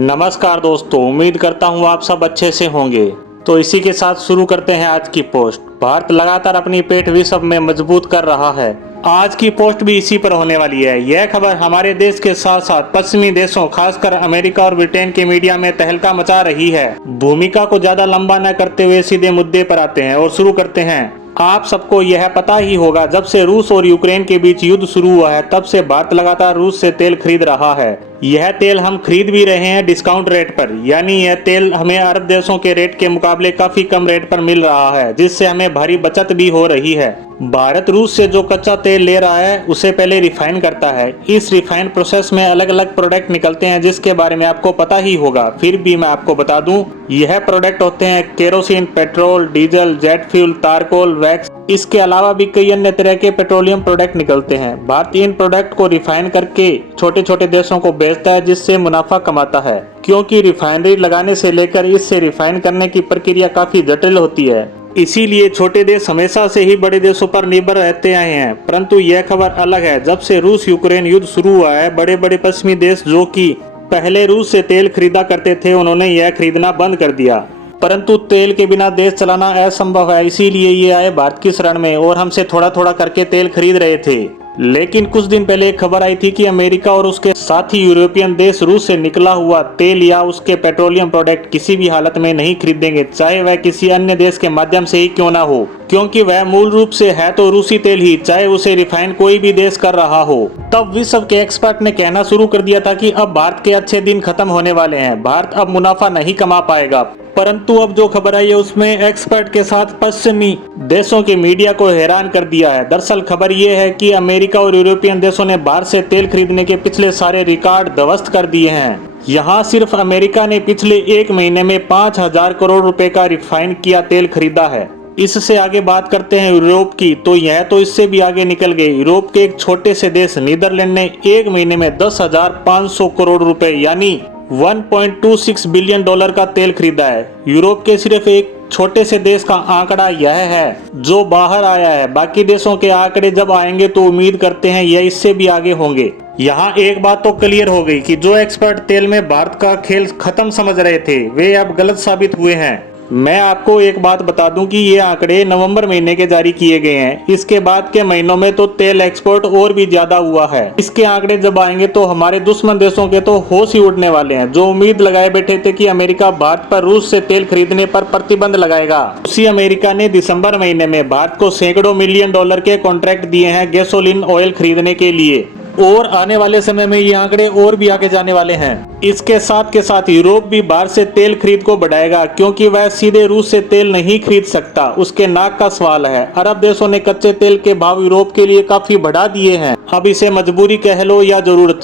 नमस्कार दोस्तों, उम्मीद करता हूँ आप सब अच्छे से होंगे। तो इसी के साथ शुरू करते हैं आज की पोस्ट। भारत लगातार अपनी पेठ विश्व में मजबूत कर रहा है। आज की पोस्ट भी इसी पर होने वाली है। यह खबर हमारे देश के साथ साथ पश्चिमी देशों, खासकर अमेरिका और ब्रिटेन के मीडिया में तहलका मचा रही है। भूमिका को ज्यादा लंबा न करते हुए सीधे मुद्दे पर आते हैं और शुरू करते हैं। आप सबको यह पता ही होगा, जब से रूस और यूक्रेन के बीच युद्ध शुरू हुआ है तब से भारत लगातार रूस से तेल खरीद रहा है। यह तेल हम खरीद भी रहे हैं डिस्काउंट रेट पर, यानी यह तेल हमें अरब देशों के रेट के मुकाबले काफी कम रेट पर मिल रहा है, जिससे हमें भारी बचत भी हो रही है। भारत रूस से जो कच्चा तेल ले रहा है उसे पहले रिफाइन करता है। इस रिफाइन प्रोसेस में अलग अलग प्रोडक्ट निकलते हैं, जिसके बारे में आपको पता ही होगा, फिर भी मैं आपको बता दूं। यह प्रोडक्ट होते हैं kerosene, petrol, diesel, jet fuel, तारकोल, वैक्स। इसके अलावा भी कई अन्य तरह के पेट्रोलियम प्रोडक्ट निकलते हैं। भारत इन प्रोडक्ट को रिफाइन करके छोटे छोटे देशों को बेचता है, जिससे मुनाफा कमाता है। क्योंकि रिफाइनरी लगाने से लेकर इससे रिफाइन करने की प्रक्रिया काफी जटिल होती है, इसीलिए छोटे देश हमेशा से ही बड़े देशों पर निर्भर रहते आए हैं। परंतु यह खबर अलग है। जब से रूस यूक्रेन युद्ध शुरू हुआ है, बड़े बड़े पश्चिमी देश जो कि पहले रूस से तेल खरीदा करते थे, उन्होंने यह खरीदना बंद कर दिया। परंतु तेल के बिना देश चलाना असंभव है, इसीलिए ये आए भारत की शरण में और हमसे थोड़ा थोड़ा करके तेल खरीद रहे थे। लेकिन कुछ दिन पहले एक खबर आई थी कि अमेरिका और उसके साथी यूरोपियन देश रूस से निकला हुआ तेल या उसके पेट्रोलियम प्रोडक्ट किसी भी हालत में नहीं खरीदेंगे, चाहे वह किसी अन्य देश के माध्यम से ही क्यों ना हो, क्योंकि वह मूल रूप से है तो रूसी तेल ही, चाहे उसे रिफाइन कोई भी देश कर रहा हो। तब विश्व के एक्सपर्ट ने कहना शुरू कर दिया था कि अब भारत के अच्छे दिन खत्म होने वाले हैं, भारत अब मुनाफा नहीं कमा पाएगा। परंतु अब जो खबर आई है उसमें एक्सपर्ट के साथ पश्चिमी देशों के मीडिया को हैरान कर दिया है। दरअसल खबर ये है कि अमेरिका और यूरोपियन देशों ने भारत से तेल खरीदने के पिछले सारे रिकॉर्ड ध्वस्त कर दिए हैं। यहाँ सिर्फ अमेरिका ने पिछले एक महीने में 5,000 करोड़ रुपए का रिफाइन किया तेल खरीदा है। इससे आगे बात करते हैं यूरोप की, तो यह तो इससे भी आगे निकल गए। यूरोप के एक छोटे से देश नीदरलैंड ने एक महीने में 10,500 करोड़ रुपए यानी 1.26 बिलियन डॉलर का तेल खरीदा है। यूरोप के सिर्फ एक छोटे से देश का आंकड़ा यह है जो बाहर आया है। बाकी देशों के आंकड़े जब आएंगे तो उम्मीद करते हैं यह इससे भी आगे होंगे। यहाँ एक बात तो क्लियर हो गई कि जो एक्सपर्ट तेल में भारत का खेल खत्म समझ रहे थे, वे अब गलत साबित हुए हैं। मैं आपको एक बात बता दूं कि ये आंकड़े नवंबर महीने के जारी किए गए हैं। इसके बाद के महीनों में तो तेल एक्सपोर्ट और भी ज्यादा हुआ है। इसके आंकड़े जब आएंगे तो हमारे दुश्मन देशों के तो होश ही उड़ने वाले हैं। जो उम्मीद लगाए बैठे थे कि अमेरिका भारत पर रूस से तेल खरीदने पर प्रतिबंध लगाएगा, उसी अमेरिका ने दिसंबर महीने में भारत को सैकड़ों मिलियन डॉलर के कॉन्ट्रैक्ट दिए हैं गैसोलीन ऑयल खरीदने के लिए, और आने वाले समय में ये आंकड़े और भी आगे जाने वाले हैं। इसके साथ के साथ यूरोप भी भारत से तेल खरीद को बढ़ाएगा, क्योंकि वह सीधे रूस से तेल नहीं खरीद सकता, उसके नाक का सवाल है। अरब देशों ने कच्चे तेल के भाव यूरोप के लिए काफी बढ़ा दिए हैं। अब इसे मजबूरी कह लो या जरूरत,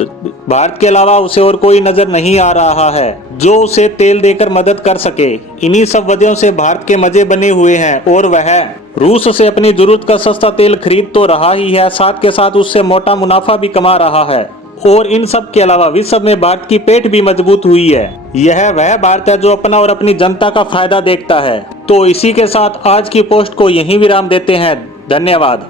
भारत के अलावा उसे और कोई नजर नहीं आ रहा है जो उसे तेल देकर मदद कर सके। इन्हीं सब वजहों से भारत के मजे बने हुए हैं और वह रूस से अपनी जरूरत का सस्ता तेल खरीद तो रहा ही है, साथ के साथ उससे मोटा मुनाफा भी कमा रहा है। और इन सब के अलावा विश्व में भारत की पेठ भी मजबूत हुई है। यह वह भारत है जो अपना और अपनी जनता का फायदा देखता है। तो इसी के साथ आज की पोस्ट को यहीं विराम देते हैं। धन्यवाद।